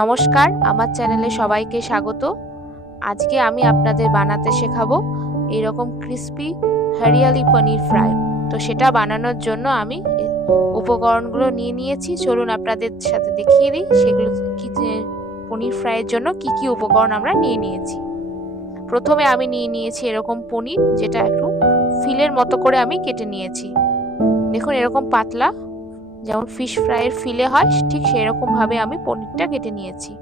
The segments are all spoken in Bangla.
নমস্কার, আমার চ্যানেলে সবাইকে স্বাগত। আজকে আমি আপনাদের বানাতে শেখাবো এরকম ক্রিস্পি হরিয়ালি পনির ফ্রাই। তো সেটা বানানোর জন্য আমি উপকরণগুলো নিয়ে নিয়েছি। চলুন আপনাদের সাথে দেখিয়ে দিই সেগুলো কি, পনির ফ্রাইয়ের জন্য কি কি উপকরণ আমরা নিয়ে নিয়েছি। প্রথমে আমি নিয়ে নিয়েছি এরকম পনির, যেটা একটু ফিলের মতো করে আমি কেটে নিয়েছি। দেখুন এরকম পাতলা, যেমন ফিশ ফ্রাইয়ের ফিলে হয় ঠিক সেরকম ভাবে আমি পনিরটা কেটে নিয়েছি।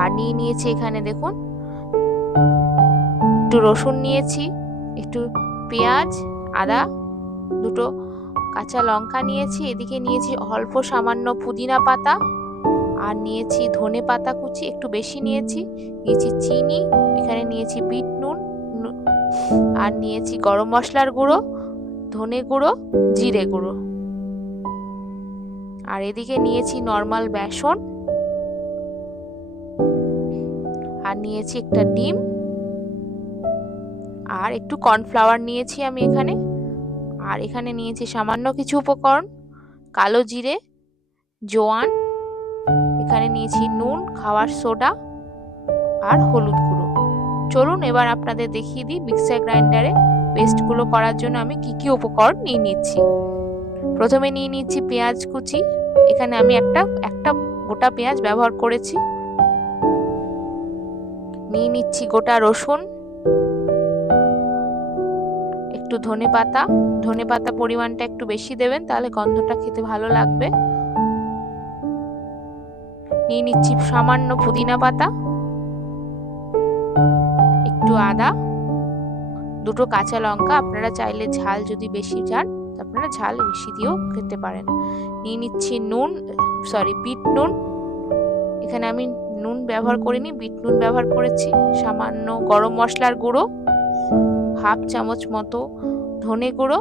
আর নিয়ে নিয়েছি এখানে দেখুন একটু রসুন নিয়েছি, একটু পেঁয়াজ, আদা, দুটো কাঁচা লঙ্কা নিয়েছি। এদিকে নিয়েছি অল্প সামান্য পুদিনা পাতা, আর নিয়েছি ধনে পাতা কুচি একটু বেশি নিয়েছি চিনি, এখানে নিয়েছি বিট নুন, আর নিয়েছি গরম মশলার গুঁড়ো, ধনে গুঁড়ো, জিরে গুঁড়ো। আর এদিকে নিয়েছি নর্মাল বেসন, আর নিয়েছি একটা ডিম, আর একটু কর্নফ্লাওয়ার নিয়েছি আমি এখানে। আর এখানে নিয়েছি সামান্য কিছু উপকরণ, কালো জিরে, জোয়ান, এখানে নিয়েছি নুন, খাওয়ার সোডা, আর হলুদ গুঁড়ো। চলুন এবার আপনাদের দেখিয়ে দিই মিক্সার গ্রাইন্ডারে পেস্টগুলো করার জন্য আমি কি কি উপকরণ নিয়ে নিচ্ছি। প্রথমে নিয়ে নিচ্ছি পেঁয়াজ কুচি, এখানে আমি একটা গোটা পেঁয়াজ ব্যবহার করেছি। নিয়ে নিচ্ছি গোটা রসুন, একটু ধনে পাতা পরিমাণটা একটু বেশি দেবেন, তাহলে গন্ধটা খেতে ভালো লাগবে। নিয়ে নিচ্ছি সামান্য পুদিনা পাতা, একটু আদা, দুটো কাঁচা লঙ্কা। আপনারা চাইলে ঝাল যদি বেশি চান আপনারা ঝাল বেশি দিয়েও খেতে পারেন। নিয়ে নিচ্ছি বিট নুন, এখানে আমি নুন ব্যবহার করিনি, বিট নুন ব্যবহার করেছি। সামান্য গরম মশলার গুঁড়ো, হাফ চামচ মতো ধনে গুঁড়ো,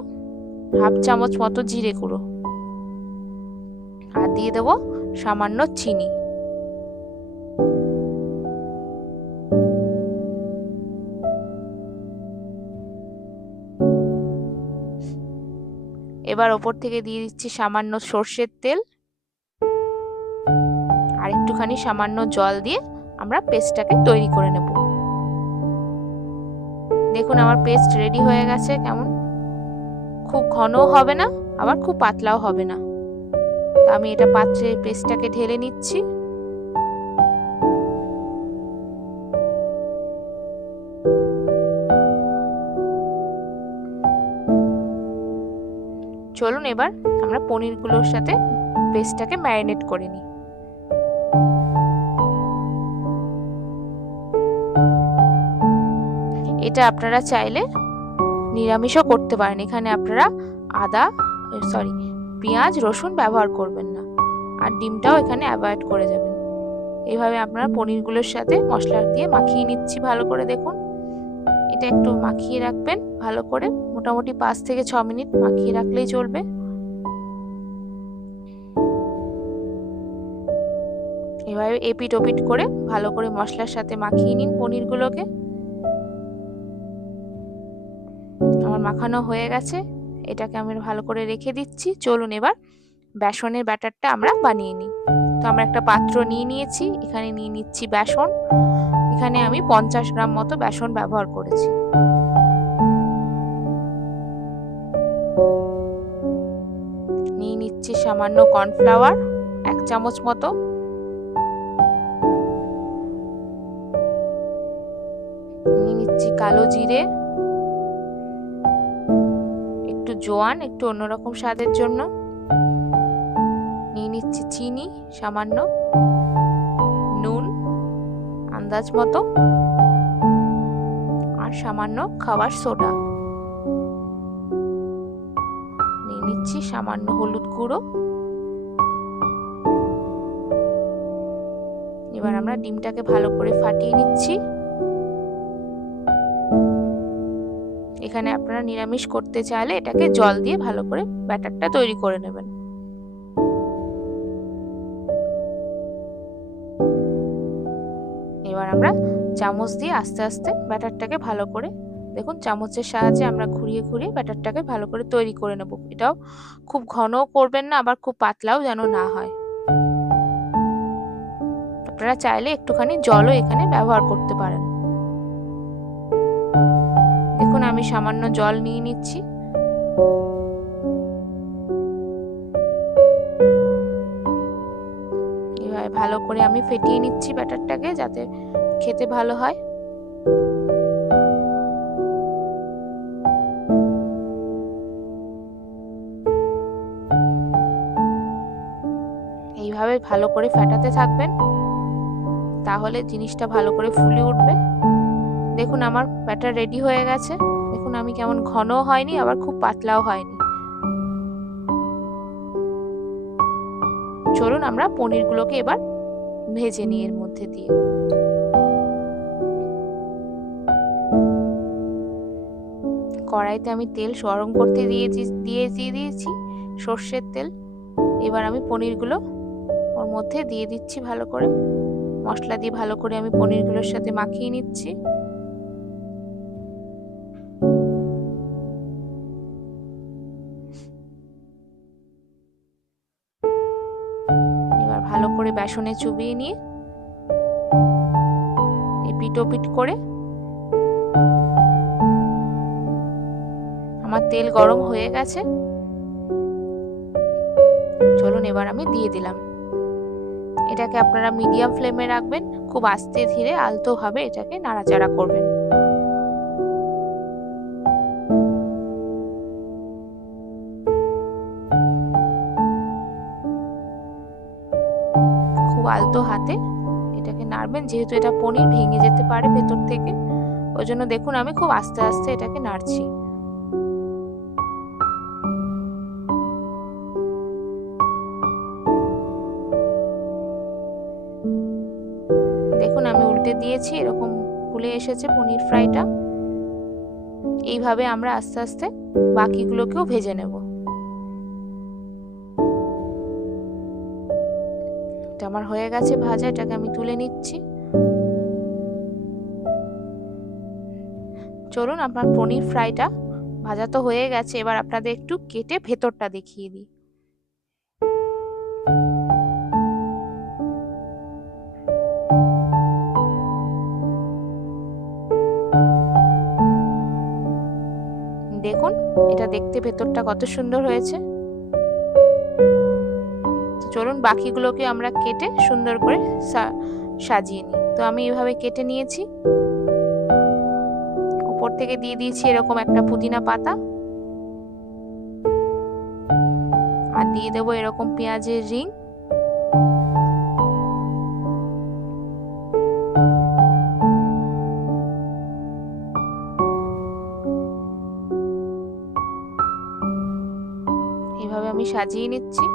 হাফ চামচ মতো জিরে গুঁড়ো, আর দিয়ে দেবো সামান্য চিনি। এবার ওপর থেকে দিয়ে দিচ্ছি সামান্য সর্ষের তেল, আর একটুখানি সামান্য জল দিয়ে আমরা পেস্টটাকে তৈরি করে নেব। দেখুন আমার পেস্ট রেডি হয়ে গেছে। কেমন, খুব ঘনও হবে না আবার খুব পাতলাও হবে না। তো আমি এটা পাত্রে পেস্টটাকে ঢেলে নিচ্ছি। চলুন এবার আমরা পনিরগুলোর সাথে পেস্টটাকে ম্যারিনেট করে নিই। এটা আপনারা চাইলে নিরামিষও করতে পারেন, এখানে আপনারা পেঁয়াজ রসুন ব্যবহার করবেন না, আর ডিমটাও এখানে অ্যাভয়েড করে যাবেন। এইভাবে আপনারা পনিরগুলোর সাথে মশলা দিয়ে মাখিয়ে নিচ্ছি ভালো করে। দেখুন এটা একটু মাখিয়ে রাখবেন ভালো করে, মোটামুটি 5 থেকে 6 মিনিট মাখিয়ে রাখলেই চলবে। এভাবে এপিট ওপিট করে ভালো করে মশলার সাথে মাখিয়ে নিন পনিরগুলোকে। আমার মাখানো হয়ে গেছে, এটাকে আমি ভালো করে রেখে দিচ্ছি। চলুন এবার বেসনের ব্যাটারটা আমরা বানিয়ে নিই। তো আমরা একটা পাত্র নিয়ে নিয়েছি, এখানে নিয়ে নিচ্ছি বেসন। এখানে আমি 50 গ্রাম মতো বেসন ব্যবহার করেছি। নিয়ে নিচ্ছি সামান্য কর্নফ্লাওয়ার 1 চামচ মতো, নিয়ে নিচ্ছি কালো জিরে, একটু জোয়ান, একটু অন্যরকম স্বাদের জন্য। নিয়ে নিচ্ছি চিনি সামান্য, নুন আন্দাজ মতো, আর সামান্য খাবার সোডা। নিয়ে নিচ্ছি সামান্য হলুদ গুঁড়ো। এবার আমরা ডিমটাকে ভালো করে ফাটিয়ে নিচ্ছি। এখানে আপনারা নিরামিষ করতে চাইলে এটাকে জল দিয়ে ভালো করে ব্যাটারটা তৈরি করে নেবেন। এবার আমরা চামচ দিয়ে আস্তে আস্তে ব্যাটারটাকে ভালো করে, দেখুন চামচের সাহায্যে আমরা ঘুরিয়ে ঘুরিয়ে ব্যাটারটাকে ভালো করে তৈরি করে নেব। এটাও খুব ঘনও করবেন না আবার খুব পাতলাও যেন না হয়। আপনারা চাইলে একটুখানি জলও এখানে ব্যবহার করতে পারেন। দেখুন আমি সামান্য জল নিয়ে নিচ্ছি। এভাবে ভালো করে আমি ফেটিয়ে নিচ্ছি ব্যাটারটাকে, যাতে খেতে ভালো হয়। এইভাবে ভালো করে ফেটাতে থাকবেন, তাহলে জিনিসটা ভালো করে ফুলে উঠবে। দেখুন আমার ব্যাটার রেডি হয়ে গেছে। দেখুন আমি কেমন ঘনও হয়নি, আবার খুব পাতলাও হয়নি। চলুন আমরা পনিরগুলোকে এবার ভেজে নিই এর মধ্যে দিয়ে। কড়াইতে আমি তেল গরম করতে দিয়ে দিয়েছি সর্ষের তেল। এবার আমি পনিরগুলো ওর মধ্যে দিয়ে দিচ্ছি, ভালো করে মশলা দিয়ে ভালো করে আমি পনিরগুলোর সাথে মাখিয়ে নিচ্ছি। এবার ভালো করে বেসনে চুবিয়ে নিয়ে এপিট ওপিট করে, আমার তেল গরম হয়ে গেছে। চলুন এবার আমি দিয়ে দিলাম। এটাকে আপনারা মিডিয়াম ফ্লেমে রাখবেন, খুব আস্তে ধীরে আলতো ভাবে এটাকে নাড়াচাড়া করবেন। খুব আলতো হাতে এটাকে নাড়বেন, যেহেতু এটা পনির ভেঙে যেতে পারে ভেতর থেকে, ওই জন্য দেখুন আমি খুব আস্তে আস্তে এটাকে নাড়ছি। দেখুন আমি উল্টে দিয়েছি, এরকম ফুলে এসেছে পনির ফ্রাইটা। এইভাবে আমরা আস্তে আস্তে বাকিগুলোকেও ভেজে নেব। এটা আমার হয়ে গেছে ভাজা, এটাকে আমি তুলে নিচ্ছি। চলুন আমার পনির ফ্রাইটা ভাজা তো হয়ে গেছে, এবার আপনাদের একটু কেটে ভেতরটা দেখিয়ে দিই। দেখুন এটা দেখতে ভেতরটা কত সুন্দর হয়েছে। তো চলুন বাকিগুলোকে আমরা কেটে সুন্দর করে সাজিয়ে নিই। তো আমি এভাবে কেটে নিয়েছি, উপর থেকে দিয়ে দিয়েছি এরকম একটা পুদিনা পাতা, আর দিয়ে দেবো এরকম পেঁয়াজের রিং। এইভাবে আমি সাজিয়ে নিচ্ছি।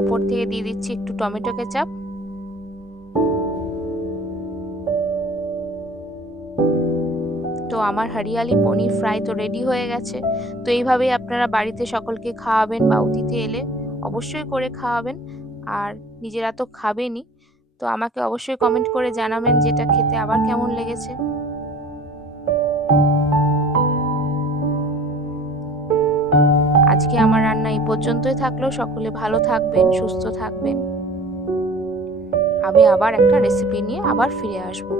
উপর থেকে দিয়ে দিচ্ছি একটু টমেটো কেচাপ। তো আমার হরিয়ালি পনির ফ্রাই তো রেডি হয়ে গেছে। তো এইভাবেই আপনারা বাড়িতে সকলকে খাওয়াবেন, বা অতিথি এলে অবশ্যই করে খাওয়াবেন। আর নিজেরা তো খাবেনই, তো আমাকে অবশ্যই কমেন্ট করে জানাবেন যেটা খেতে আবার কেমন লেগেছে। আজকে আমার রান্না এই পর্যন্তই থাকলো। সকলে ভালো থাকবেন, সুস্থ থাকবেন। আমি আবার একটা রেসিপি নিয়ে আবার ফিরে আসবো।